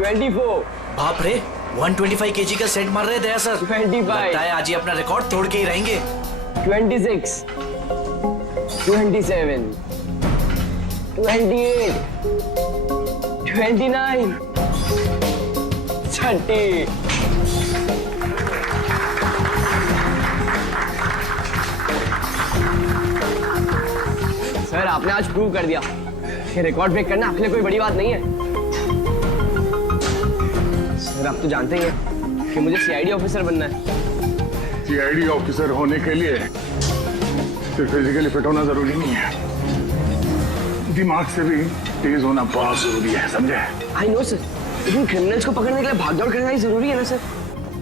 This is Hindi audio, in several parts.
24। बाप रे, 125 केजी का सेट मार रहे दया सर। 25। लगता है आज ही अपना रिकॉर्ड तोड़ के ही रहेंगे। 26, 27, 28, 29, 30। सर आपने आज प्रूव कर दिया कि रिकॉर्ड ब्रेक करना आपके लिए कोई बड़ी बात नहीं है। सर आप तो जानते ही हैं कि मुझे सीआईडी ऑफिसर बनना है। सीआईडी ऑफिसर होने के लिए सिर्फ फिजिकली फिट होना जरूरी नहीं है, दिमाग से भी तेज होना बहुत जरूरी है, समझे? आई नो सर, लेकिन क्रिमिनल्स को पकड़ने के लिए भागदौड़ करना ही जरूरी है ना सर।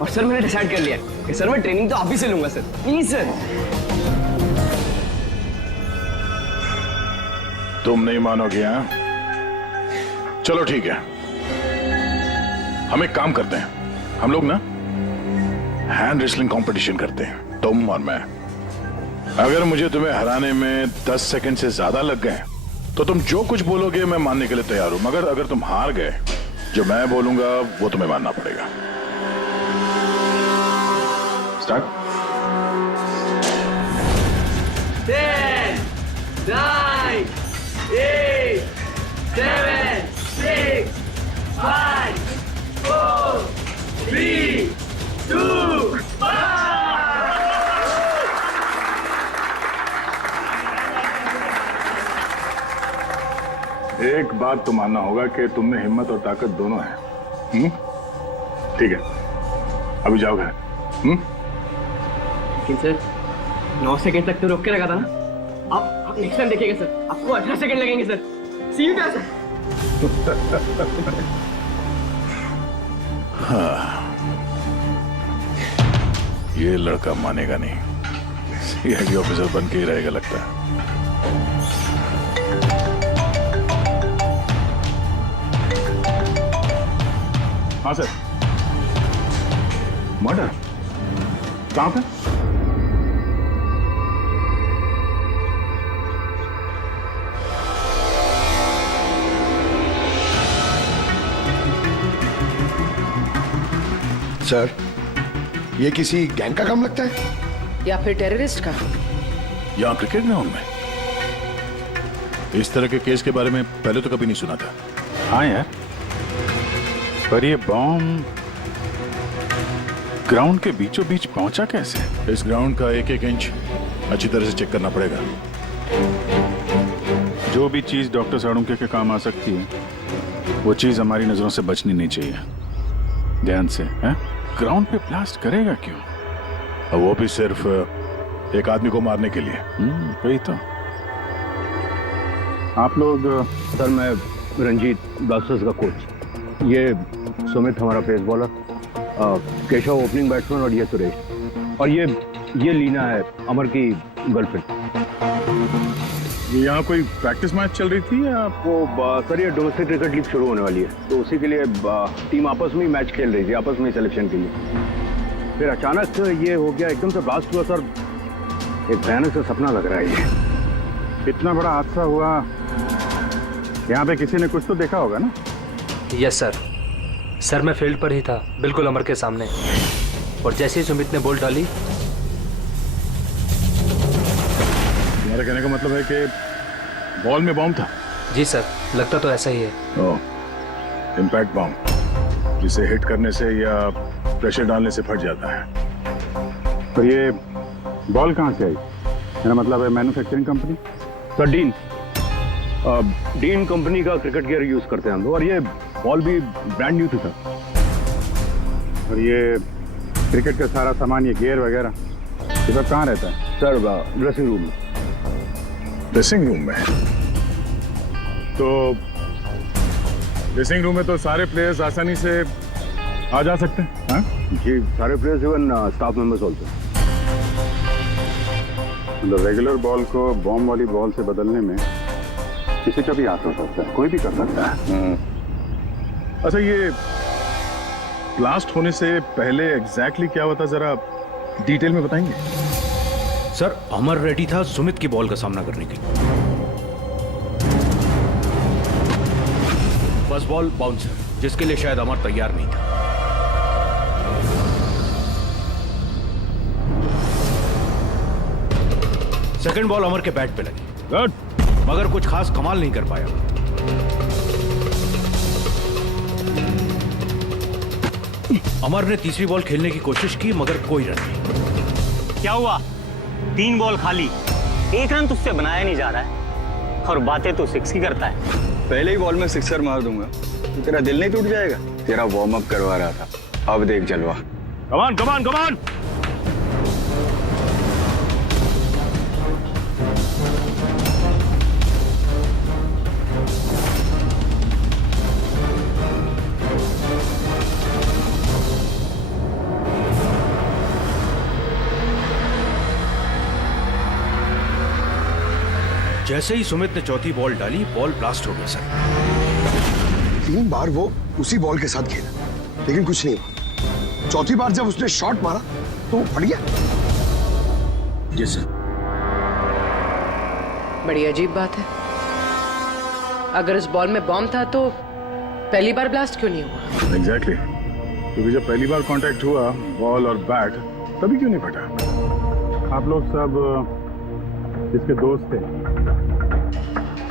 और सर मैंने डिसाइड कर लिया है कि सर मैं ट्रेनिंग तो आप ही से लूंगा सर, प्लीज सर। तुम नहीं मानोगे? हाँ, चलो ठीक है, हम एक काम करते हैं, हम लोग ना हैंड रेसलिंग कंपटीशन करते हैं, तुम और मैं। अगर मुझे तुम्हें हराने में 10 सेकंड से ज्यादा लग गए तो तुम जो कुछ बोलोगे मैं मानने के लिए तैयार हूं, मगर अगर तुम हार गए, जो मैं बोलूंगा वो तुम्हें मानना पड़ेगा। स्टार्ट। 10, 9, 8, 7, 6, 5, 4, 3, 2, 1। एक बात तो मानना होगा कि तुम में हिम्मत और ताकत दोनों है। ठीक है, अभी जाओ घर। लेकिन सर 9 सेकंड तक तो रोक के लगा था ना। आप नेक्स्ट टाइम देखिएगा सर, आपको 18 सेकंड लगेंगे सर। C you sir. हाँ, ये लड़का मानेगा नहीं, सीआईडी ऑफिसर बन के ही रहेगा लगता है। हाँ सर। मर्डर कहाँ पे? सर, ये किसी गैंग का काम लगता है या फिर टेररिस्ट का? यहाँ क्रिकेट ग्राउंड में इस तरह के केस के बारे में पहले तो कभी नहीं सुना था। हाँ यार, पर ये बॉम्ब ग्राउंड के बीचों बीच पहुंचा कैसे? इस ग्राउंड का एक एक इंच अच्छी तरह से चेक करना पड़ेगा। जो भी चीज डॉक्टर साड़ुंके के काम आ सकती है, वो चीज हमारी नजरों से बचनी नहीं चाहिए। ध्यान से, हैं? ग्राउंड पे ब्लास्ट करेगा क्यों? और वो भी सिर्फ एक आदमी को मारने के लिए। वही तो। आप लोग? सर मैं रंजीत, ब्लास्टर्स का कोच। ये सुमित हमारा pace bowler, Keshav opening batsman और ये सुरेश, और ये लीना है अमर की गर्लफ्रेंड। यहाँ कोई प्रैक्टिस मैच चल रही थी या? वो सर ये डोमेस्टिक क्रिकेट लीग शुरू होने वाली है, तो उसी के लिए टीम आपस में ही मैच खेल रही थी, आपस में सिलेक्शन के लिए। फिर अचानक ये हो गया, एकदम से ब्लास्ट हुआ सर। एक भयानक सा सपना लग रहा है ये। इतना बड़ा हादसा हुआ, यहाँ पे किसी ने कुछ तो देखा होगा ना? Yes sir. सर मैं फील्ड पर ही था, बिल्कुल अमर के सामने, और जैसे ही सुमित ने बॉल डाली। तुम्हारे कहने का मतलब है कि बॉल में बॉम्ब था? जी सर, लगता तो ऐसा ही है। इम्पैक्ट बॉम्ब, जिसे हिट करने से या प्रेशर डालने से फट जाता है। पर ये बॉल कहाँ से आई? मेरा मतलब है manufacturing company. Sir dean company का क्रिकेट गियर यूज करते हैं हम लोग, और ये बॉल भी ब्रांड न्यू थी सर। और ये क्रिकेट का सारा सामान, ये गियर वगैरह, ये सब कहाँ रहता है? सर ड्रेसिंग रूम में। ड्रेसिंग रूम में? तो ड्रेसिंग रूम में तो सारे प्लेयर्स आसानी से आ जा सकते हैं? हाँ जी, सारे players, even staff members also. मतलब रेगुलर बॉल को बॉम्ब वाली बॉल से बदलने में किसी का भी हाथ हो सकता है, कोई भी कर सकता है। अच्छा, ये ब्लास्ट होने से पहले एग्जैक्टली क्या हुआ था, जरा डिटेल में बताएंगे? सर अमर रेडी था सुमित की बॉल का सामना करने के लिए। फर्स्ट बॉल बाउंसर, जिसके लिए शायद अमर तैयार नहीं था। सेकंड बॉल अमर के बैट पे लगी, गुड, मगर कुछ खास कमाल नहीं कर पाया। अमर ने तीसरी बॉल खेलने की कोशिश की, मगर कोई रन नहीं। क्या हुआ? 3 बॉल खाली, 1 रन तुझसे बनाया नहीं जा रहा है और बातें तो 6 की करता है। पहले ही बॉल में सिक्सर मार दूंगा तो तेरा दिल नहीं टूट जाएगा? तेरा वार्म अप करवा रहा था, अब देख जलवा। कमान कमान कमान। जैसे ही सुमित ने चौथी बॉल डाली, बॉल ब्लास्ट हो गया सर। 3 बार वो उसी बॉल के साथ खेला लेकिन कुछ नहीं हुआ। चौथी बार जब उसने शॉट मारा तो वो फट गया। जी सर। बड़ी अजीब बात है। अगर इस बॉल में बॉम्ब था तो पहली बार ब्लास्ट क्यों नहीं हुआ? एग्जैक्टली, क्योंकि जब पहली बार कांटेक्ट हुआ बॉल और बैट, तभी क्यों नहीं फटा? आप लोग सब जिसके दोस्त थे,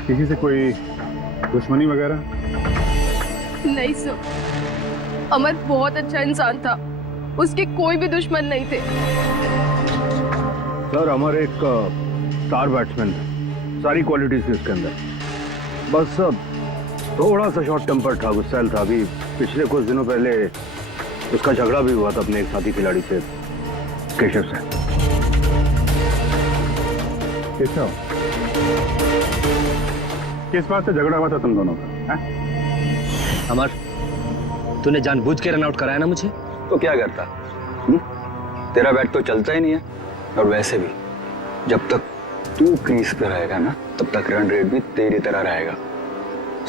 किसी से कोई दुश्मनी वगैरह? नहीं सर, अमर बहुत अच्छा इंसान था, उसके कोई भी दुश्मन नहीं थे। सर अमर एक स्टार बैट्समैन था, सारी क्वालिटीज थी उसके अंदर। बस थोड़ा सा शॉर्ट टेम्पर था, गुस्सैल था। अभी पिछले कुछ दिनों पहले उसका झगड़ा भी हुआ था अपने एक साथी खिलाड़ी से, केशव से। केशव, किस बात से झगड़ा हुआ था तुम दोनों का? अमर, तूने जानबूझ के रन आउट कराया ना मुझे? तो क्या करता? तेरा बैट तो चलता ही नहीं है, और वैसे भी जब तक तू क्रीज पे रहेगा ना, तब तक रन रेट भी तेरी तरह रहेगा,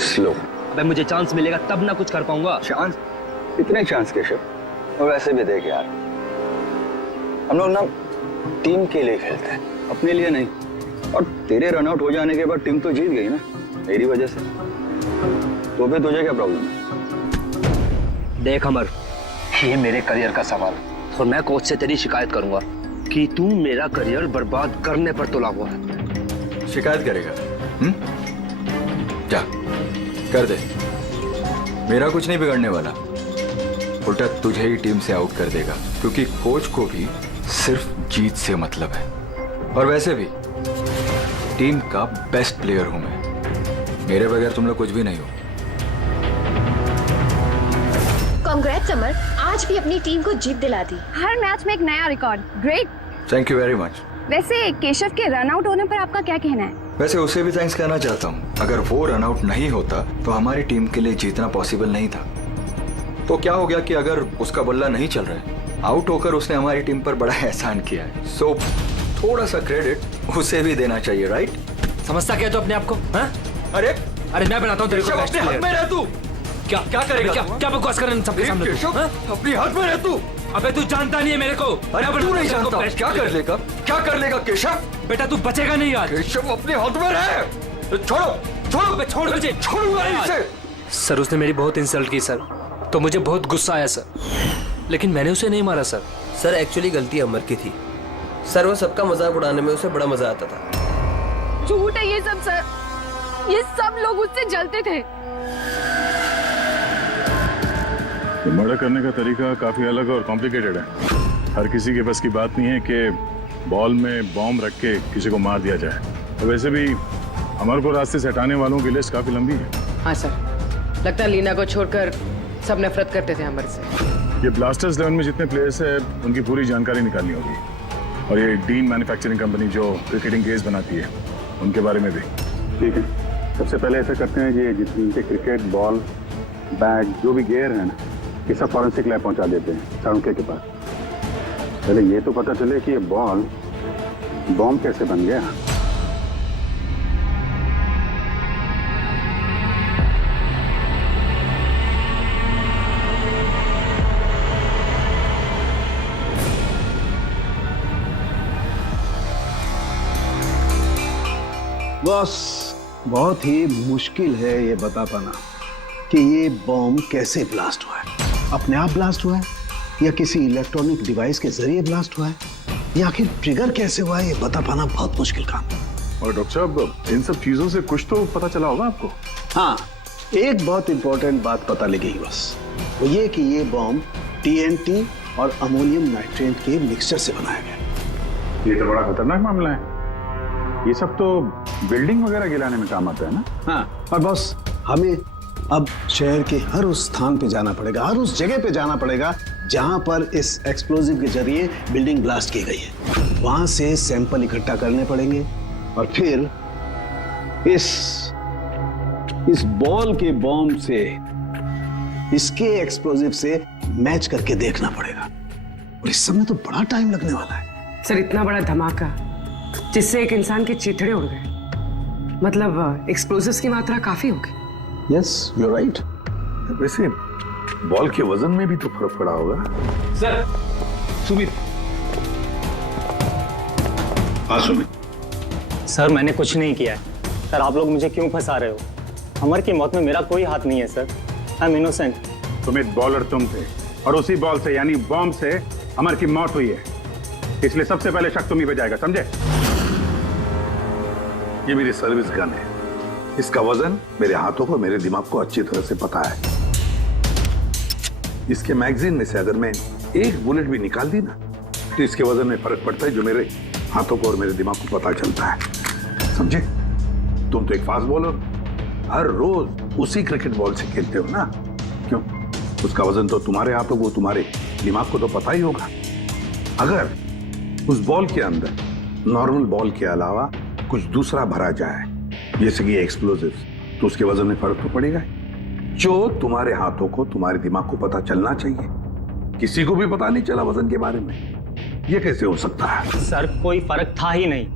स्लो। अबे मुझे चांस मिलेगा तब ना कुछ कर पाऊंगा। चांस? इतने चांस केशव? और वैसे भी देख यार, हम लोग ना टीम के लिए खेलते हैं, अपने लिए नहीं। और तेरे रन आउट हो जाने के बाद टीम तो जीत गई ना, मेरी वजह से। तो फिर तुझे क्या प्रॉब्लम है? देख अमर, ये मेरे करियर का सवाल है और मैं कोच से तेरी शिकायत करूंगा कि तू मेरा करियर बर्बाद करने पर तुला हुआ है। शिकायत करेगा? जा कर दे, मेरा कुछ नहीं बिगड़ने वाला, उल्टा तुझे ही टीम से आउट कर देगा, क्योंकि कोच को भी सिर्फ जीत से मतलब है। और वैसे भी टीम का बेस्ट प्लेयर हूं मैं, मेरे बगैर तुम लोग कुछ भी नहीं हो। कांग्रेट्स अमर, आज भी अपनी टीम को जीत दिला दी। हर मैच में एक नया record, great. Thank you very much. वैसे केशव के रन आउट होने पर आपका क्या कहना है? वैसे उसे भी थैंक्स कहना चाहता हूँ। अगर वो रन आउट नहीं होता तो हमारी टीम के लिए जीतना पॉसिबल नहीं था। तो क्या हो गया कि अगर उसका बल्ला नहीं चल रहा है, आउट होकर उसने हमारी टीम पर बड़ा एहसान किया है। सो थोड़ा सा क्रेडिट उसे भी देना चाहिए, राइट? समझता क्या तो अपने आप को? हाँ? अरे मैं बनाता हूँ तेरे को बेस्ट अपने हद में रह तू। क्या क्या करेगा? क्या बकवास कर रहा है सबके सामने तू? हाँ? अपनी हद में रह तू। अबे तू जानता नहीं है मेरे को। अरे तू नहीं जानता, क्या कर लेगा? क्या कर लेगा केशव? बेटा तू बचेगा नहीं यार। केशव अपने हद में रहे। छोड़ो छोड़ मुझे, छोड़ूंगा इसे। सर उसने मेरी बहुत इंसल्ट की सर, तो मुझे बहुत गुस्सा आया सर, लेकिन मैंने उसे नहीं मारा सर। सर एक्चुअली गलती अमर की थी सर, वो सबका मजाक उड़ाने में उसे बड़ा मजा आता था। झूठ है ये सब सर, ये सब लोग उससे जलते थे। तो मर्डर करने का तरीका काफी अलग और कॉम्प्लिकेटेड है। हर किसी के बस की बात नहीं है कि बॉल में बॉम्ब रख के किसी को मार दिया जाए। तो वैसे भी अमर को रास्ते से हटाने वालों की लिस्ट काफी लंबी है। हाँ सर, लगता है लीना को छोड़कर सब नफरत करते थे अमर से। ये ब्लास्टर्स 11 में जितने प्लेयर्स हैं उनकी पूरी जानकारी निकालनी होगी, और ये डीन मैन्युफैक्चरिंग कंपनी जो क्रिकेटिंग केस बनाती है उनके बारे में भी। ठीक है, सबसे पहले ऐसा करते हैं कि जितने क्रिकेट बॉल बैट जो भी गेयर है ना, ये सब फॉरेंसिक लैब पहुंचा देते हैं सारुके के पास। पहले ये तो पता चले कि ये बॉल बॉम्ब कैसे बन गया। बॉस, बहुत ही मुश्किल है ये बता पाना कि ये बॉम्ब कैसे ब्लास्ट हुआ है। अपने आप ब्लास्ट हुआ है या किसी इलेक्ट्रॉनिक डिवाइस के जरिए ब्लास्ट हुआ है, या आखिर ट्रिगर कैसे हुआ है, ये बता पाना बहुत मुश्किल काम है। और डॉक्टर साहब, इन सब चीजों से कुछ तो पता चला होगा आपको? हाँ, एक बहुत इंपॉर्टेंट बात पता लगी बस, वो ये कि ये बॉम्ब TNT और अमोनियम नाइट्रेट के मिक्सचर से बनाया गया। ये तो बड़ा खतरनाक मामला है। ये सब तो बिल्डिंग वगैरह गिराने में काम आता है ना? हाँ, और बॉस हमें अब शहर के हर उस स्थान पे जाना पड़ेगा, हर उस जगह पे जाना पड़ेगा जहां पर इस एक्सप्लोजिव के जरिए बिल्डिंग ब्लास्ट की गई है। वहां से सैंपल इकट्ठा करने पड़ेंगे और फिर इस बॉल के बॉम्ब से इसके एक्सप्लोजिव से मैच करके देखना पड़ेगा, और इस सब में तो बड़ा टाइम लगने वाला है। सर, इतना बड़ा धमाका जिससे एक इंसान के चीथड़े उड़ गए, मतलब एक्सप्लोजिव्स की मात्रा काफी होगी। Yes, you are right. वैसे बॉल के वजन में भी तो फर्क पड़ा होगा। सर, सुमित। हाँ सुमित। सर मैंने कुछ नहीं किया है। सर आप लोग मुझे क्यों फंसा रहे हो? अमर की मौत में मेरा कोई हाथ नहीं है sir. I am innocent. Sumit, bowler तुम थे और उसी बॉल से यानी बॉम्ब से अमर की मौत हुई है, इसलिए सबसे पहले शक तुम ही पे जाएगा, समझे? ये मेरी सर्विस गन है, इसका वजन मेरे हाथों को, मेरे दिमाग को अच्छी तरह से पता है। इसके मैगजीन में से अगर मैं एक बुलेट भी निकाल दी ना, तो इसके वजन में फर्क पड़ता है, जो मेरे हाथों को और मेरे दिमाग को पता चलता है, समझे? तुम तो एक फास्ट बॉलर, हर रोज उसी क्रिकेट बॉल से खेलते हो ना, क्यों? उसका वजन तो तुम्हारे हाथों को, तुम्हारे दिमाग को तो पता ही होगा। अगर उस बॉल के अंदर नॉर्मल बॉल के अलावा कुछ दूसरा भरा जाए, जैसे कि एक्सप्लोजिव, तो उसके वजन में फर्क तो पड़ेगा, जो तुम्हारे हाथों को, तुम्हारे दिमाग को पता चलना चाहिए। किसी को भी पता नहीं चला वजन के बारे में, ये कैसे हो सकता है? सर कोई फर्क था ही नहीं,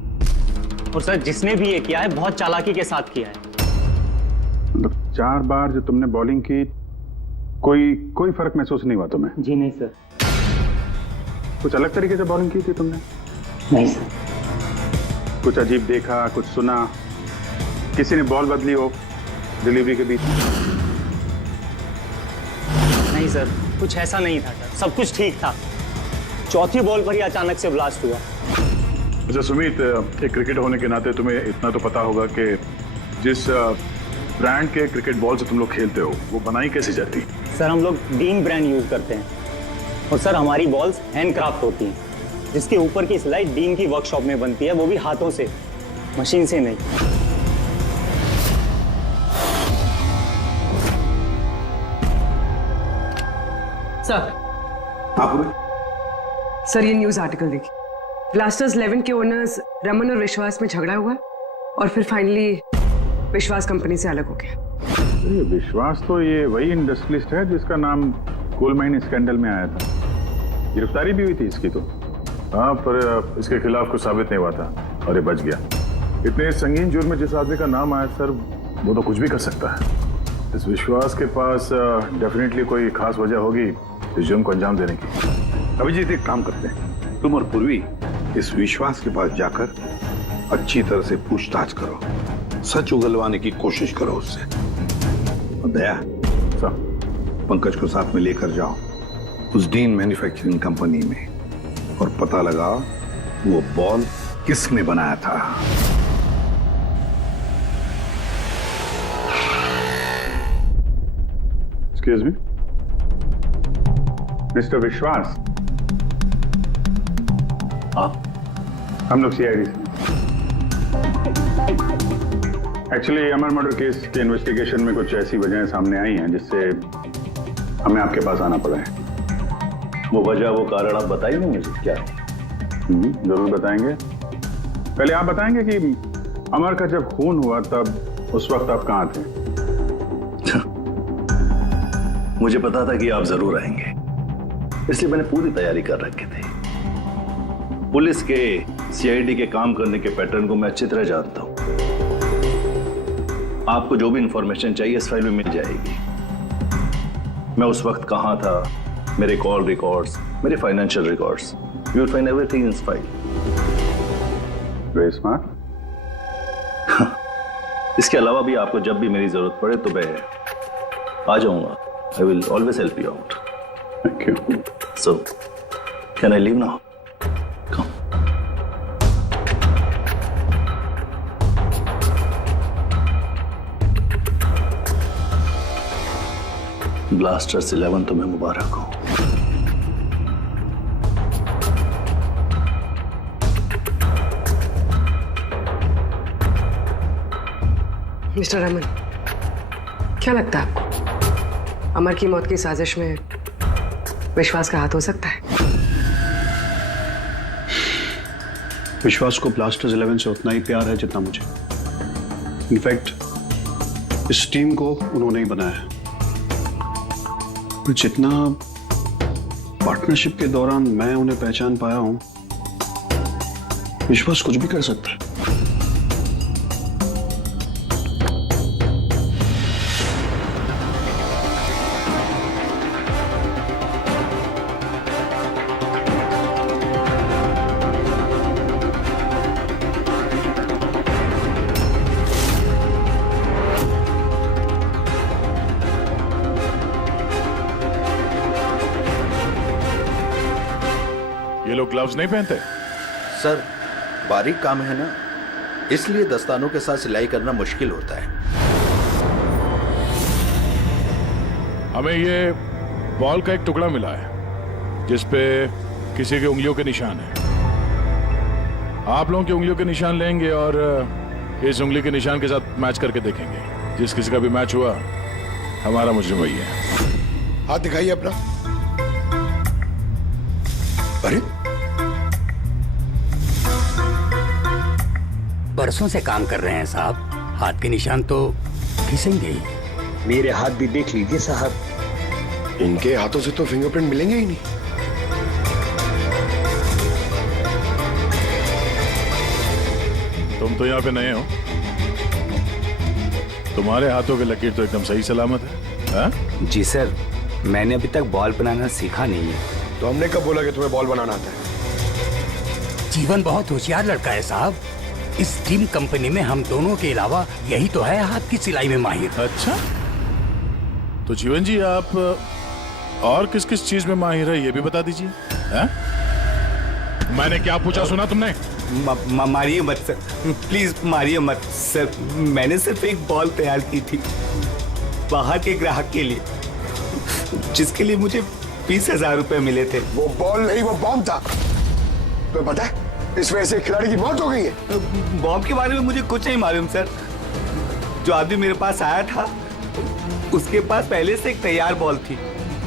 और सर जिसने भी ये किया है बहुत चालाकी के साथ किया है। मतलब 4 बार जो तुमने बॉलिंग की, कोई फर्क महसूस नहीं हुआ तुम्हें? जी नहीं सर। कुछ अलग तरीके से बॉलिंग की थी तुमने? नहीं सर। कुछ अजीब देखा, कुछ सुना, किसी ने बॉल बदली हो डिलीवरी के बीच? नहीं सर, कुछ ऐसा नहीं था सर, सब कुछ ठीक था। चौथी बॉल पर ही अचानक से ब्लास्ट हुआ। अच्छा सुमित, एक क्रिकेटर होने के नाते तुम्हें इतना तो पता होगा कि जिस ब्रांड के क्रिकेट बॉल से तुम लोग खेलते हो, वो बनाई कैसी जाती? सर हम लोग डीन ब्रांड यूज करते हैं, और सर हमारी बॉल्स हैंडक्राफ्ट होती हैं, जिसके ऊपर की सिलाई डीन की वर्कशॉप में बनती है, वो भी हाथों से, मशीन से नहीं। सर, आप सर ये न्यूज आर्टिकल देखिए। ब्लास्टर्स 11 के ओनर्स रमन और विश्वास में झगड़ा हुआ और फिर फाइनली विश्वास कंपनी से अलग हो गया। विश्वास तो ये वही इंडस्ट्रियलिस्ट है जिसका नाम कोल माइन स्कैंडल में आया था, गिरफ्तारी भी हुई थी इसकी तो। हाँ, पर इसके खिलाफ कुछ साबित नहीं हुआ था और ये बच गया। इतने संगीन जुर्म में जिस आदमी का नाम आया सर, वो तो कुछ भी कर सकता है। इस विश्वास के पास डेफिनेटली कोई खास वजह होगी इस जुर्म को अंजाम देने की। अभिजीत, एक काम करते हैं, तुम और पूर्वी इस विश्वास के पास जाकर अच्छी तरह से पूछताछ करो, सच उगलवाने की कोशिश करो उससे। और दया, पंकज को साथ में लेकर जाओ उस डीन मैन्युफैक्चरिंग कंपनी में और पता लगाओ वो बॉल किसने बनाया था। एक्सक्यूज मी, मिस्टर विश्वास। हम लोग CID से। एक्चुअली अमर मर्डर केस के इन्वेस्टिगेशन में कुछ ऐसी वजहें सामने आई हैं जिससे हमें आपके पास आना पड़ा है। वो वजह, वो कारण आप बताएंगे मुझे क्या? जरूर बताएंगे। पहले आप बताएंगे कि अमर का जब खून हुआ तब उस वक्त आप कहाँ थे? मुझे पता था कि आप जरूर आएंगे, इसलिए मैंने पूरी तैयारी कर रखी थी। पुलिस के, CID के काम करने के पैटर्न को मैं अच्छी तरह जानता हूं। आपको जो भी इंफॉर्मेशन चाहिए इस फाइल में मिल जाएगी। मैं उस वक्त कहां था, मेरे कॉल रिकॉर्ड्स, मेरे financial records, you will find everything in this file. Very smart. इसके अलावा भी आपको जब भी मेरी जरूरत पड़े तो मैं आ जाऊंगा. I will always help you out. Thank you. So, can I leave now? Come. Blasters 11 तुम्हें मुबारक हो. मिस्टर रमन, क्या लगता है आपको अमर की मौत की साजिश में विश्वास का हाथ हो सकता है? विश्वास को ब्लास्टर्स 11 से उतना ही प्यार है जितना मुझे. इनफैक्ट इस टीम को उन्होंने ही बनाया है. जितना पार्टनरशिप के दौरान मैं उन्हें पहचान पाया हूं, विश्वास कुछ भी कर सकता है. ये लोग ग्लव्स नहीं पहनते? सर, बारीक काम है ना, इसलिए दस्तानों के साथ सिलाई करना मुश्किल होता है. हमें ये बॉल का एक टुकड़ा मिला है जिस पे किसी की उंगलियों के निशान है. आप लोगों की उंगलियों के निशान लेंगे और इस उंगली के निशान के साथ मैच करके देखेंगे. जिस किसी का भी मैच हुआ, हमारा मुजरिम वही है. हाथ दिखाइए अपना. अरे बरसों से काम कर रहे हैं साहब, हाथ के निशान तो घिसेंगे ही. मेरे हाथ भी देख लीजिए साहब. इनके हाथों से तो फिंगरप्रिंट मिलेंगे ही नहीं. तुम तो यहाँ पे नए हो, तुम्हारे हाथों के लकीर तो एकदम सही सलामत है. हा? जी सर, मैंने अभी तक बॉल बनाना सीखा नहीं है. तो हमने कब बोला कि तुम्हें बॉल बनाना आता है? जीवन बहुत होशियार लड़का है साहब. इस टीम कंपनी में हम दोनों के अलावा यही तो है हाथ की सिलाई में माहिर. अच्छा, तो जीवन जी आप और किस किस चीज में माहिर है ये भी बता दीजिए. मैंने क्या पूछा सुना तुमने? मारिए मत सर, प्लीज मारिए मत सर. मैंने सिर्फ एक बॉल तैयार की थी बाहर के ग्राहक के लिए, जिसके लिए मुझे 20,000 रुपए मिले थे. वो बॉल नहीं, वो बॉम्ब था. तो पता है इस वजह से खिलाड़ी की मौत हो गई है. बॉम्ब के बारे में मुझे कुछ नहीं मालूम सर. जो आदमी मेरे पास आया था उसके पास पहले से एक तैयार बॉल थी,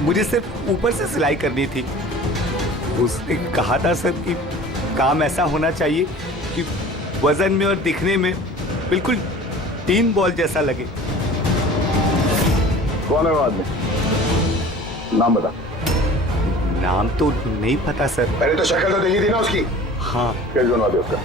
मुझे सिर्फ ऊपर से सिलाई करनी थी. उसने कहा था सर कि काम ऐसा होना चाहिए कि वजन में और दिखने में बिल्कुल टीम बॉल जैसा लगे. कौन है वो आदमी? नाम बता. नाम तो नहीं पता सर. पहले तो शक्ल तो देखी थी ना उसकी. हाँ. क्या बनवा दे उसका?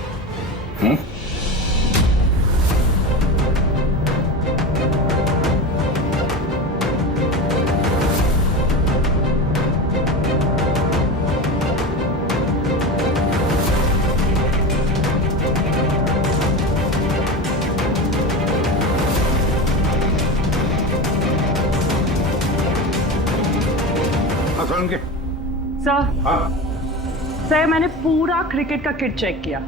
सर, मैंने पूरा क्रिकेट का किट चेक किया.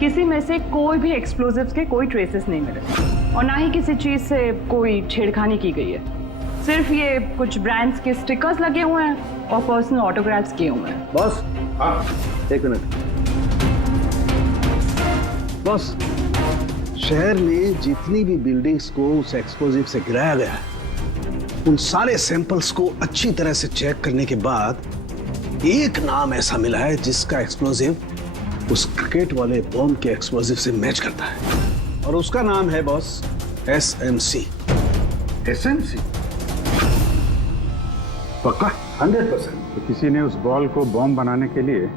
किसी में से कोई भी एक्सप्लोजिव्स के कोई ट्रेसेस नहीं मिले और ना ही किसी चीज से कोई छेड़खानी की गई है. सिर्फ ये कुछ ब्रांड्स के स्टिकर्स लगे हुए हैं और पर्सनल ऑटोग्राफ्स किए हुए हैं. बॉस, एक मिनट. बॉस, शहर में जितनी भी बिल्डिंग्स को उस एक्सप्लोजिव से गिराया गया है, उन सारे सैंपल्स को अच्छी तरह से चेक करने के बाद एक नाम ऐसा मिला है जिसका एक्सप्लोजिव उस क्रिकेट वाले बॉम्ब के एक्सप्लोजिव से मैच करता है. और उसका नाम है बॉस SMC. SMC? पक्का? 100%. तो किसी ने उस बॉल को बॉम्ब बनाने के लिए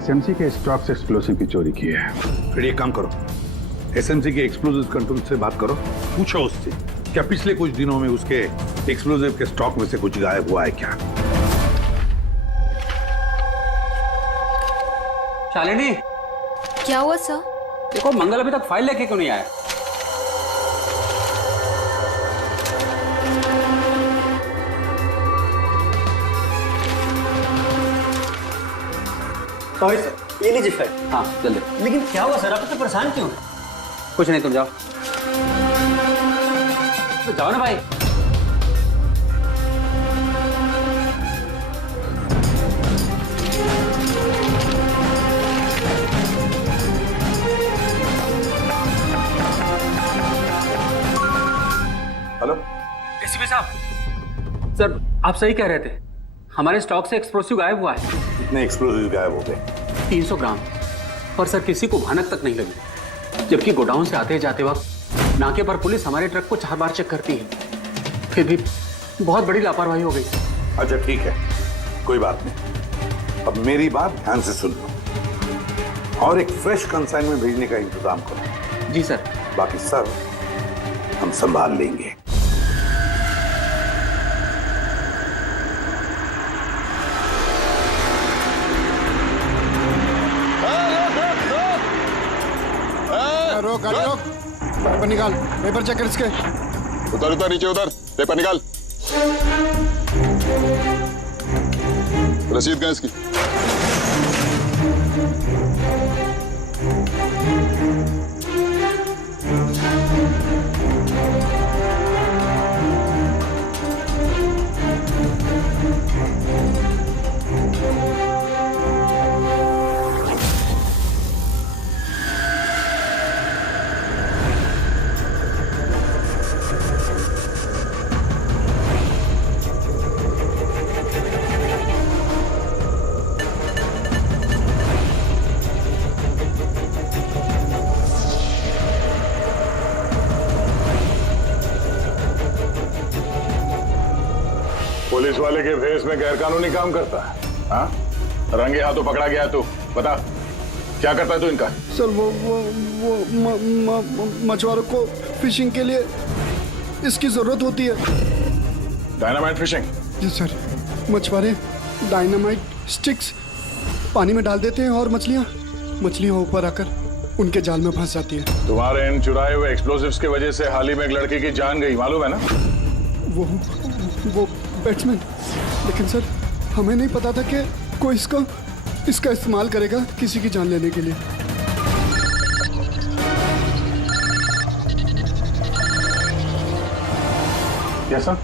SMC के स्टॉक से एक्सप्लोसिव की चोरी की है. फिर एक काम करो, SMC के एक्सप्लोजिव कंट्रोल से बात करो, पूछो उससे क्या पिछले कुछ दिनों में उसके एक्सप्लोजिव के स्टॉक में से कुछ गायब हुआ है क्या. शालिनी, क्या हुआ सर? देखो मंगल अभी तक फाइल लेके क्यों नहीं आया? सॉरी सर, ये लीजिए फाइल। हाँ जल्दी। लेकिन क्या हुआ सर, आप इतने परेशान क्यों? कुछ नहीं, तुम जाओ। तो जाओ ना भाई। हेलो एसीपी साहब। सर आप सही कह रहे थे, हमारे स्टॉक से एक्सप्लोसिव गायब हुआ है। कितने एक्सप्लोसिव गायब हो गए? 300 ग्राम। और सर किसी को भनक तक नहीं लगी, जबकि गोडाउन से आते जाते वक्त नाके पर पुलिस हमारे ट्रक को 4 बार चेक करती है, फिर भी बहुत बड़ी लापरवाही हो गई। अच्छा ठीक है, कोई बात नहीं। अब मेरी बात ध्यान से सुन लो और एक फ्रेश कंसाइनमेंट भेजने का इंतजाम करो। जी सर। बाकी सर हम संभाल लेंगे। रोक गाड़ी रोक, पेपर निकाल, पेपर चेक कर इसके। उधर उधर नीचे उधर, पेपर निकाल। रसीद कहाँ इसकी? पुलिस वाले के भेस में गैरकानूनी काम करता है? हाँ, रंगे हाथों पकड़ा गया तू, बता क्या करता है तू इनका? सर वो मछुआरों को फिशिंग के लिए इसकी जरूरत होती है। Dynamite fishing? जी सर, मछुआरे डायनामाइट स्टिक्स पानी में डाल देते हैं और मछलियां ऊपर आकर उनके जाल में फंस जाती है। तुम्हारे इन चुराए हुए एक्सप्लोसिव्स की वजह से हाल ही में एक लड़की की जान गई, मालूम है ना? वो बैट्समैन, लेकिन सर हमें नहीं पता था कि कोई इसका इस्तेमाल करेगा किसी की जान लेने के लिए। Yes sir.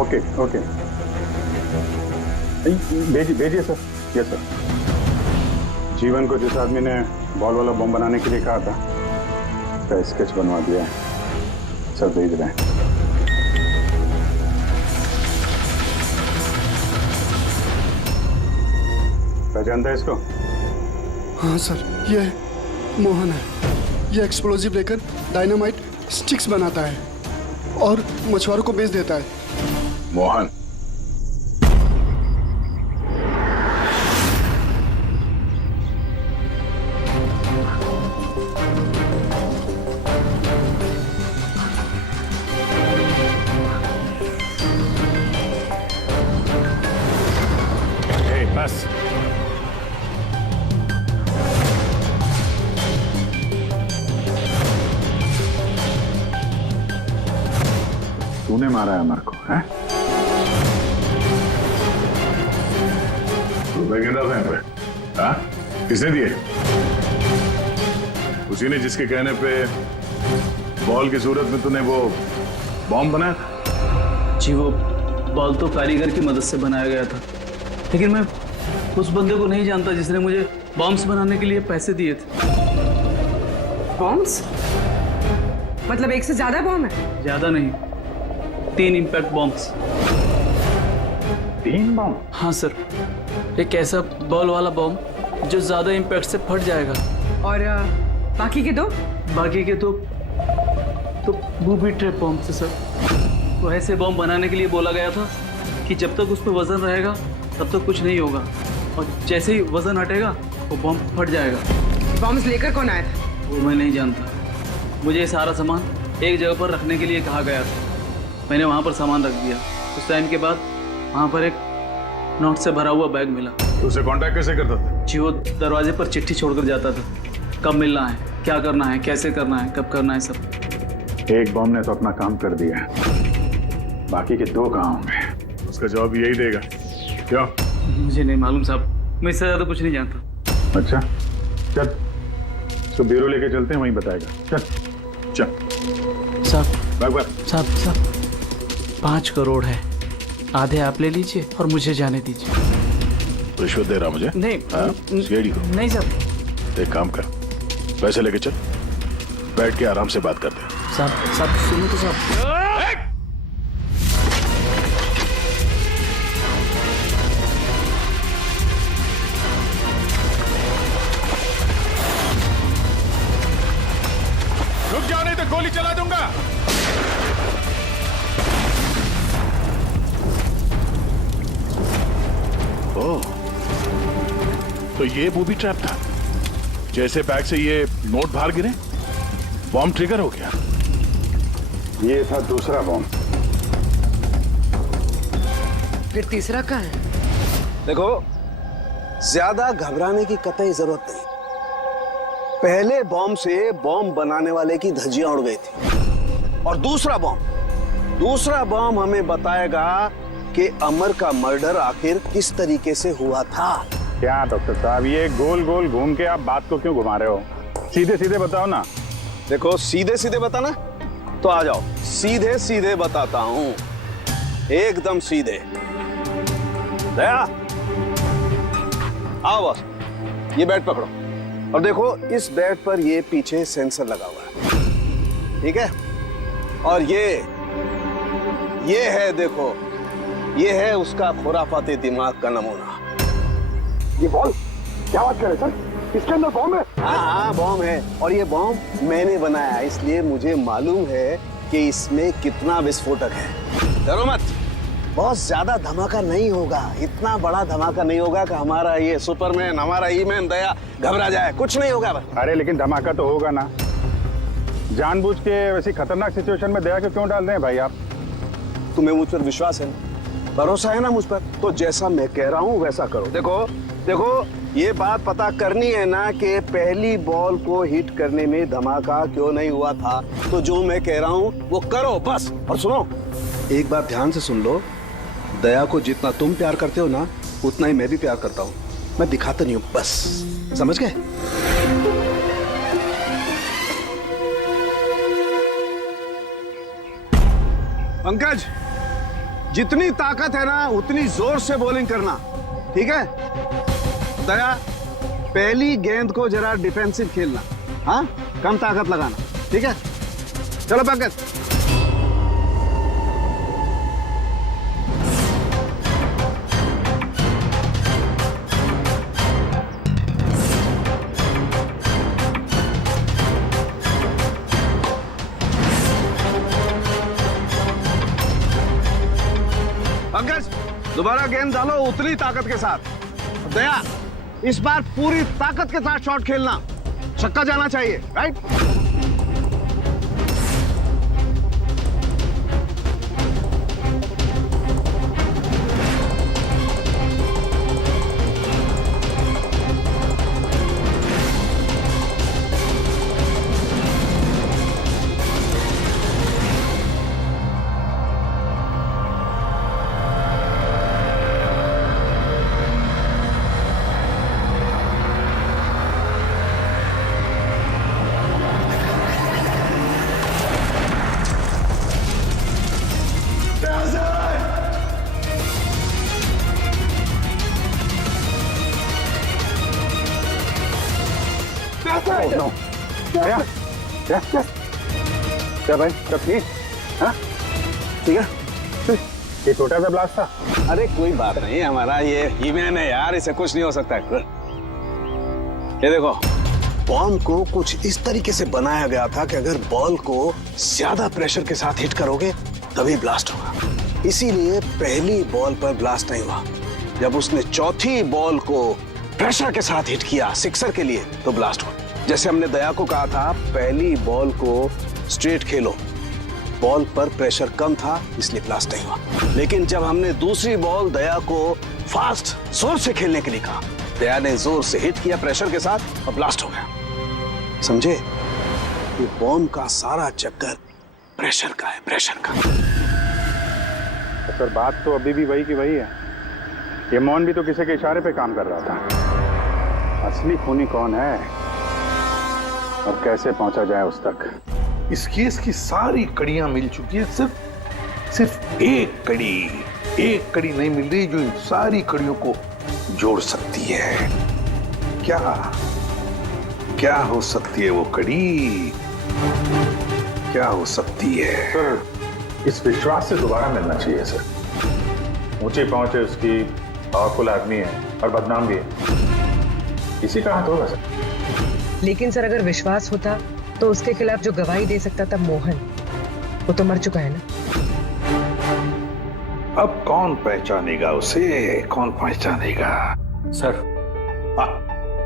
ओके ओके, भेजिए सर। Yes sir. जीवन को जिस आदमी ने बॉल वाला बम बनाने के लिए कहा था, उसका स्केच बनवा दिया है सर, भेज रहे हैं। पहचानता है इसको? हाँ सर, ये मोहन है। ये एक्सप्लोजिव लेकर डायनामाइट स्टिक्स बनाता है और मछुआरों को बेच देता है। मोहन? बस तूने मारा है अमर को, हैं? रुपए गिन रहा था पे? हाँ? किसने दिए? उसी ने जिसके कहने पे बॉल की सूरत में तूने वो बॉम्ब बनाया था? जी वो बॉल तो कारीगर की मदद से बनाया गया था, लेकिन मैं उस बंदे को नहीं जानता जिसने मुझे बॉम्ब्स बनाने के लिए पैसे दिए थे। बॉम्ब्स? मतलब एक से ज्यादा बॉम्ब है? ज्यादा नहीं, 3 इम्पैक्ट बॉम्ब्स। 3 बॉम्ब? हाँ सर, एक ऐसा बॉल वाला बॉम्ब जो ज्यादा इम्पैक्ट से फट जाएगा। और बाकी के 2? बाकी के तो बूबी ट्रैप बॉम्ब से सर। तो ऐसे बॉम्ब बनाने के लिए बोला गया था कि जब तक उस पर वजन रहेगा तब तक कुछ नहीं होगा, और जैसे ही वजन हटेगा वो बॉम्ब फट जाएगा। बॉम्ब्स लेकर कौन आया था? वो मैं नहीं जानता, मुझे सारा सामान एक जगह पर रखने के लिए कहा गया था। मैंने वहाँ पर सामान रख दिया। उस टाइम के बाद वहाँ पर एक नोट से भरा हुआ बैग मिला। उसे कांटेक्ट कैसे करता था? जी वो दरवाजे पर चिट्ठी छोड़कर जाता था, कब मिलना है, क्या करना है, कैसे करना है, कब करना है, सब। एक बॉम्ब ने तो अपना काम कर दिया, बाकी के 2 कहाँ होंगे? उसका जवाब यही देगा। क्यों? मुझे नहीं मालूम साहब, मैं इससे ज्यादा कुछ नहीं जानता। अच्छा चल, इसको ब्यूरो लेके चलते हैं, वहीं बताएगा। चल चल साहब साहब 5 करोड़ है, आधे आप ले लीजिए और मुझे जाने दीजिए। रिश्वत दे रहा मुझे? नहीं सीआईडी को? नहीं साहब। एक काम कर, पैसे लेके चल, बैठ के आराम से बात करते हैं। साहब सुनो तो साहब। रुक जाओ नहीं तो गोली चला दूंगा। ओह, तो ये बूबी ट्रैप था। जैसे बैग से ये नोट बाहर गिरे, बॉम्ब ट्रिगर हो गया। ये था दूसरा बॉम्ब। फिर तीसरा कहाँ है? देखो, ज्यादा घबराने की कतई जरूरत नहीं। पहले बॉम्ब से बॉम्ब बनाने वाले की धज्जियां उड़ गई थी, और दूसरा बॉम्ब हमें बताएगा कि अमर का मर्डर आखिर किस तरीके से हुआ था। क्या डॉक्टर साहब, ये गोल गोल घूम के आप बात को क्यों घुमा रहे हो? सीधे सीधे बताओ ना। देखो, सीधे सीधे बताना तो आ जाओ, सीधे सीधे बताता हूं, एकदम सीधे। दया, आओ बस, ये बेड पकड़ो और देखो, इस बेड पर ये पीछे सेंसर लगा हुआ है, ठीक है? और ये है, देखो, ये है उसका खुराफाती दिमाग का नमूना। ये बॉल, क्या बात कर रहे सर? इसके अंदर बॉम्ब है? हाँ बॉम्ब है, और ये बॉम्ब मैंने बनाया, इसलिए मुझे मालूम है कि इसमें कितना विस्फोटक है। डरो मत, बहुत ज्यादा धमाका नहीं होगा, इतना बड़ा धमाका नहीं होगा कि हमारा ये सुपरमैन, हमारा ईमैन दया घबरा जाए, कुछ नहीं होगा। अरे लेकिन धमाका तो होगा ना। जानबूझ के वैसी खतरनाक सिचुएशन में दया को क्यों डाल रहे हैं भाई आप? तुम्हें मुझ पर विश्वास है, भरोसा है ना मुझ पर, तो जैसा मैं कह रहा हूँ वैसा करो। देखो, ये बात पता करनी है ना कि पहली बॉल को हिट करने में धमाका क्यों नहीं हुआ था, तो जो मैं कह रहा हूँ वो करो बस। और सुनो, एक बात ध्यान से सुन लो, दया को जितना तुम प्यार करते हो ना, उतना ही मैं भी प्यार करता हूँ। मैं दिखाता नहीं हूँ, बस समझ गए? पंकज, जितनी ताकत है ना उतनी जोर से बॉलिंग करना, ठीक है? दया, पहली गेंद को जरा डिफेंसिव खेलना, हाँ, कम ताकत लगाना, ठीक है? चलो पंकज। पंकज, दोबारा गेंद डालो उतनी ताकत के साथ। दया, इस बार पूरी ताकत के साथ शॉट खेलना, छक्का जाना चाहिए, राइट? क्या भाई, सब ठीक? हाँ ठीक है। ये छोटा सा ब्लास्ट था। अरे कोई बात नहीं, हमारा ये ईमेन है यार, इसे कुछ नहीं हो सकता है। ये देखो, बॉम्ब को कुछ इस तरीके से बनाया गया था कि अगर बॉल को ज्यादा प्रेशर के साथ हिट करोगे तभी ब्लास्ट होगा। इसीलिए पहली बॉल पर ब्लास्ट नहीं हुआ। जब उसने चौथी बॉल को प्रेशर के साथ हिट किया सिक्सर के लिए, तो ब्लास्ट हुआ। जैसे हमने दया को कहा था, पहली बॉल को स्ट्रेट खेलो, बॉल पर प्रेशर कम था इसलिए ब्लास्ट नहीं हुआ। लेकिन जब हमने दूसरी बॉल दया को फास्ट जोर से खेलने के लिए कहा, दया ने जोर से हिट किया प्रेशर के साथ और ब्लास्ट हो गया। समझे? ये बॉम्ब का सारा चक्कर प्रेशर का है, प्रेशर का। सर बात तो अभी भी वही की वही है। ये मोहन भी तो किसी के इशारे पे काम कर रहा था। असली खूनी कौन है और कैसे पहुंचा जाए उस तक? इस केस की सारी कड़ियां मिल चुकी है, सिर्फ एक कड़ी नहीं मिल रही जो इन सारी कड़ियों को जोड़ सकती है। क्या हो सकती है वो कड़ी? क्या हो सकती है? सर, इस विश्वास से दोबारा मिलना चाहिए सर। ऊंची पहुंच है उसकी, पावरफुल आदमी है और बदनाम भी है। इसी का हाथ होगा सर। लेकिन सर अगर विश्वास होता तो उसके खिलाफ जो गवाही दे सकता था मोहन, वो तो मर चुका है ना। अब कौन पहचानेगा उसे? कौन पहचानेगा? सर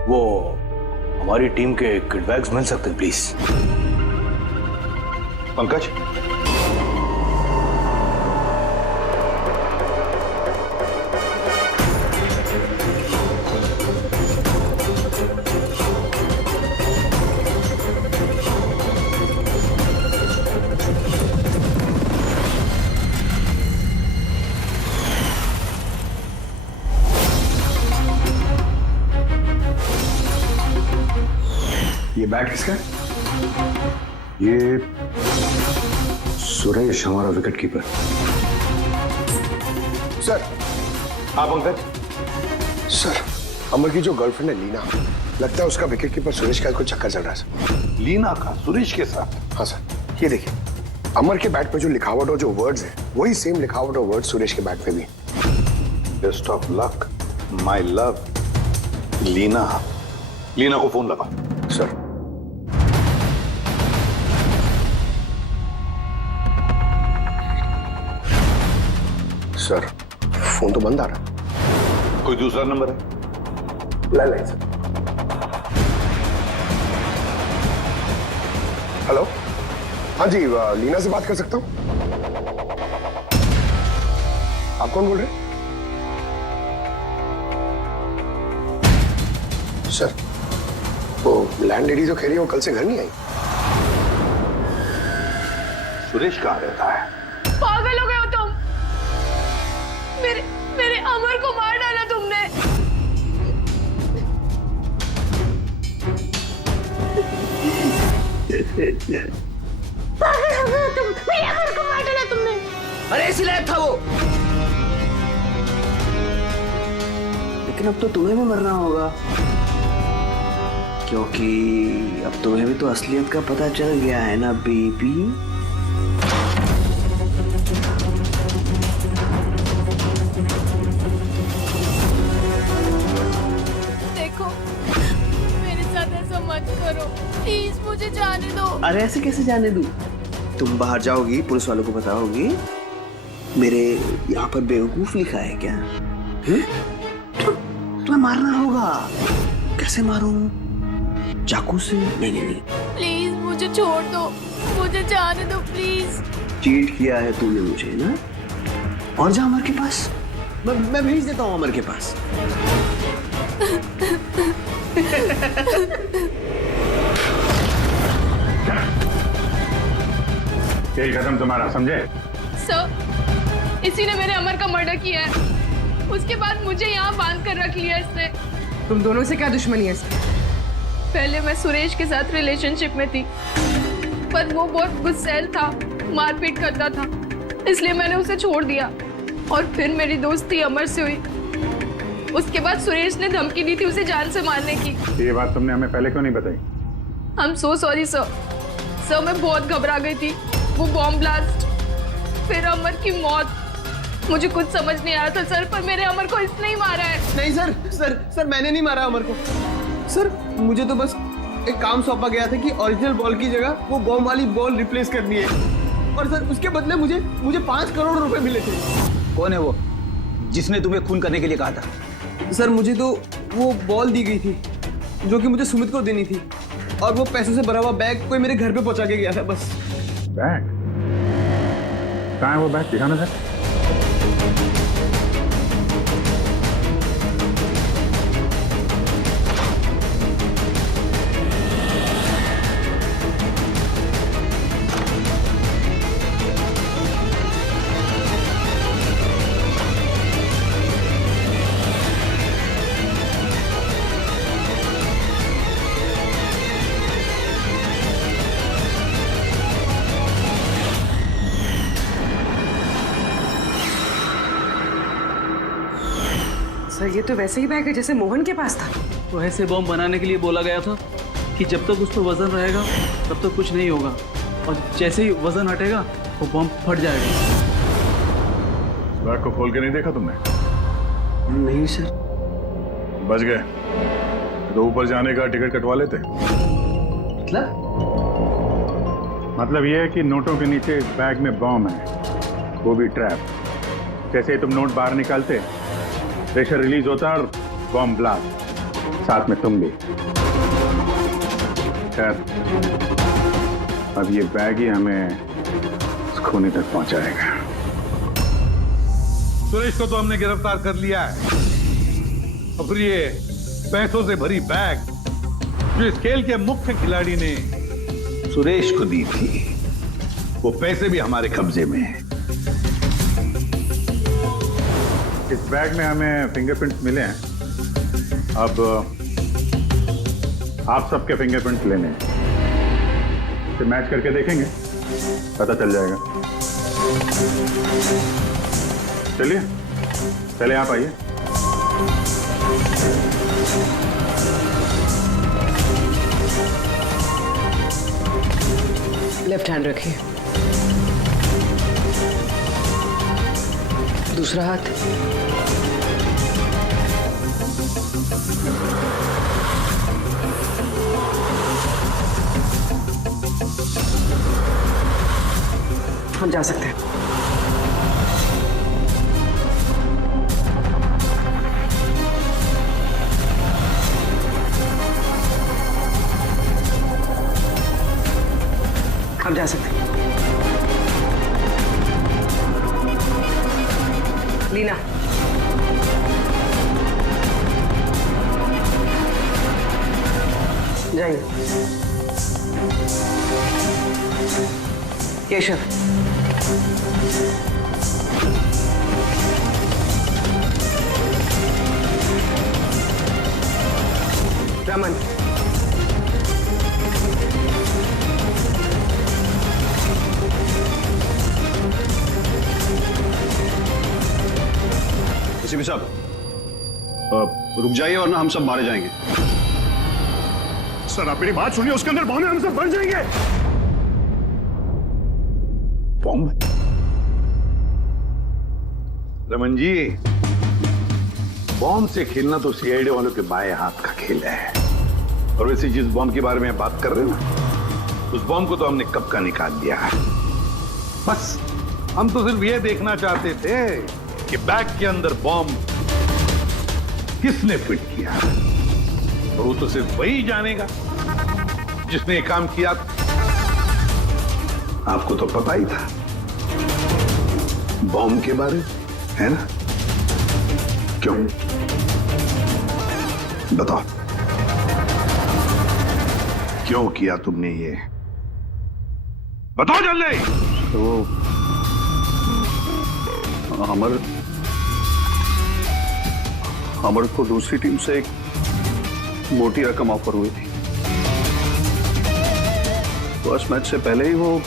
वो हमारी टीम के किट बैग्स मिल सकते हैं प्लीज? पंकज, ये बैट किसका? ये सुरेश, हमारा विकेट कीपर। सर। हाँ पंकज। सर, अमर की जो गर्लफ्रेंड है लीना, लगता है उसका विकेट कीपर सुरेश का कोई चक्कर चल रहा है सर। लीना का सुरेश के साथ? हाँ सर, ये देखिए अमर के बैट पे जो लिखावट और जो वर्ड्स है वही सेम लिखावट और वर्ड सुरेश के बैट पे भी। Best of luck my love. Leena को फोन लगा। सर। सर, फोन तो बंद आ रहा। कोई दूसरा नंबर है? Line sir. हेलो, हाँ जी, लीना से बात कर सकता हूँ? आप कौन बोल रहे हैं? सर, वो लैंड लेडी जो कह रही है वो कल से घर नहीं आई। सुरेश कहाँ रहता है? पागल हो गए हो तुम? मेरे अमर को मार डाला तुमने। पागल हो गए हो तुम? मेरे अमर को मार डाला तुमने। अरे इसलिए था वो। लेकिन अब तो तुम्हें भी मरना होगा, क्योंकि अब तुम्हें भी तो असलियत का पता चल गया है ना बेबी। देखो, मेरे साथ ऐसा मत करो प्लीज, मुझे जाने दो। अरे ऐसे कैसे जाने दूं? तुम बाहर जाओगी, पुलिस वालों को बताओगी मेरे यहाँ पर बेवकूफ लिखा है क्या? तुम्हें मारना होगा। कैसे मारूं? चाकू से? नहीं। प्लीज मुझे छोड़ दो, मुझे जाने दो प्लीज। चीट किया है तूने मुझे ना? और जा अमर के पास, मैं भेज देता हूँ अमर के पास। यही कदम तुम्हारा, समझे? सर, इसी ने मेरे अमर का मर्डर किया है। उसके बाद मुझे यहाँ बांध कर रख लिया इसने। तुम दोनों से क्या दुश्मनी है इसकी? पहले मैं सुरेश के साथ रिलेशनशिप में थी, पर वो बहुत गुस्सैल था, मारपीट करता था, इसलिए मैंने उसे छोड़ दिया। और फिर मेरी दोस्ती अमर से हुई। उसके बाद सुरेश ने धमकी दी थी उसे जान से मारने की। ये बात तुमने हमें पहले क्यों नहीं बताई? I am so sorry sir. Sir, मैं बहुत घबरा गई थी। वो बॉम्ब ब्लास्ट, फिर अमर की मौत, मुझे कुछ समझ नहीं आ रहा था सर, पर मेरे अमर को इसने ही मारा है। नहीं सर, मैंने नहीं मारा अमर को। सर, मुझे तो बस एक काम सौंपा गया था कि ओरिजिनल बॉल की जगह वो बॉम्ब वाली बॉल रिप्लेस करनी है, और सर उसके बदले मुझे 5 करोड़ रुपए मिले थे। कौन है वो जिसने तुम्हें खून करने के लिए कहा था? सर, मुझे तो वो बॉल दी गई थी जो कि मुझे सुमित को देनी थी, और वो पैसों से भरा हुआ बैग कोई मेरे घर पे पहुंचा के गया था बस। बैग? कहाँ है वो बैग? दिखाना सर। सर ये तो वैसे ही बैग है जैसे मोहन के पास था। तो ऐसे बॉम्ब बनाने के लिए बोला गया था कि जब तक उस पर वजन रहेगा तब तक कुछ नहीं होगा, और जैसे ही वजन हटेगा वो बॉम्ब फट जाएगा। बैग को खोल के नहीं देखा तुमने? नहीं सर। बच गए तो ऊपर जाने का टिकट कटवा लेते। मतलब ये है कि नोटों के नीचे इस बैग में बॉम्ब है, वो भी ट्रैप। जैसे ही तुम नोट बाहर निकालते, प्रेशर रिलीज होता और बॉम्ब ब्लास्ट, साथ में तुम भी। खैर, अब ये बैग ही हमें खूनी तक पहुंचाएगा। सुरेश को तो हमने गिरफ्तार कर लिया है, और फिर ये पैसों से भरी बैग जो इस खेल के मुख्य खिलाड़ी ने सुरेश को दी थी, वो पैसे भी हमारे कब्जे में हैं। इस बैग में हमें फिंगरप्रिंट्स मिले हैं। अब आप सबके फिंगरप्रिंट्स लेने हैं, इसे मैच करके देखेंगे, पता चल जाएगा। चलिए पहले आप आइए। लेफ्ट हैंड रखिए, दूसरा हाथ। हम जा सकते हैं। हम जा सकते हैं। लीना, जाइए। केशव, रमन, एसीपी साहब, रुक जाइए वरना हम सब मारे जाएंगे। सर आप मेरी बात सुनिए, उसके अंदर बॉम्ब है, हम सब मर जाएंगे। बॉम्ब? रमन जी, बॉम्ब से खेलना तो सीआईडी वालों के बाएं हाथ का खेल है। और वैसे जिस बॉम्ब के बारे में बात कर रहे हो ना, उस बॉम्ब को तो हमने कब का निकाल दिया है। बस हम तो सिर्फ ये देखना चाहते थे कि बैग के अंदर बॉम्ब किसने फिट किया, और वो तो सिर्फ वही जानेगा जिसने ये काम किया। आपको तो पता ही था बॉम्ब के बारे में, है ना? क्यों बताओ, क्यों किया तुमने ये? बताओ जल्दी। तो अमर को दूसरी टीम से एक मोटी रकम ऑफर हुई थी। फर्स्ट मैच से पहले ही वो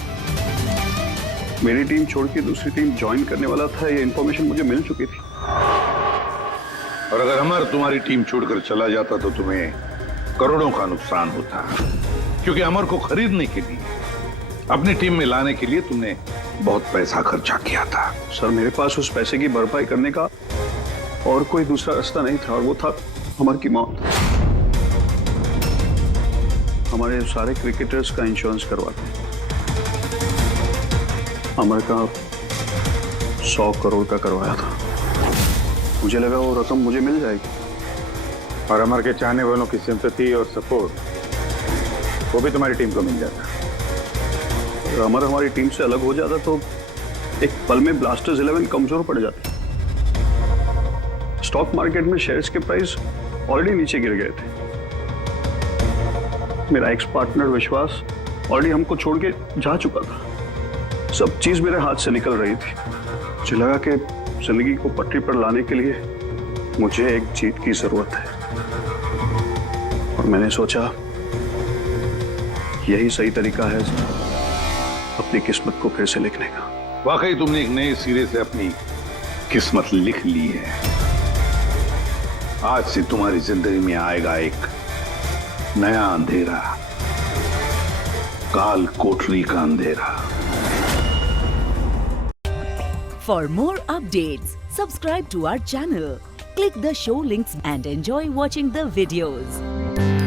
मेरी टीम छोड़ के दूसरी टीम ज्वाइन करने वाला था, ये इंफॉर्मेशन मुझे मिल चुकी थी। और अगर अमर तुम्हारी टीम छोड़कर चला जाता तो तुम्हें करोड़ों का नुकसान होता, क्योंकि अमर को खरीदने के लिए, अपनी टीम में लाने के लिए तुमने बहुत पैसा खर्चा किया था। सर मेरे पास उस पैसे की भरपाई करने का और कोई दूसरा रास्ता नहीं था, और वो था अमर की मौत। हमारे सारे क्रिकेटर्स का इंश्योरेंस करवाते हैं। अमर का 100 करोड़ का करवाया था। मुझे लगा वो रकम मुझे मिल जाएगी, और अमर के चाहने वालों की सिंपैथी और सपोर्ट वो भी तुम्हारी टीम को मिल जाता। अगर अमर हमारी टीम से अलग हो जाता तो एक पल में ब्लास्टर्स 11 कमजोर पड़ जाती। स्टॉक मार्केट में शेयर्स के प्राइस ऑलरेडी नीचे गिर गए थे। मेरा एक्स पार्टनर विश्वास ऑलरेडी हमको छोड़ के जा चुका था। सब चीज मेरे हाथ से निकल रही थी। मुझे लगा कि जिंदगी को पटरी पर लाने के लिए मुझे एक जीत की जरूरत है, और मैंने सोचा यही सही तरीका है अपनी किस्मत को फिर से लिखने का। वाकई तुमने एक नए सिरे से अपनी किस्मत लिख ली है। आज से तुम्हारी जिंदगी में आएगा एक नया अंधेरा, काल कोठरी का अंधेरा। For more updates, subscribe to our channel, click the show links and enjoy watching the videos.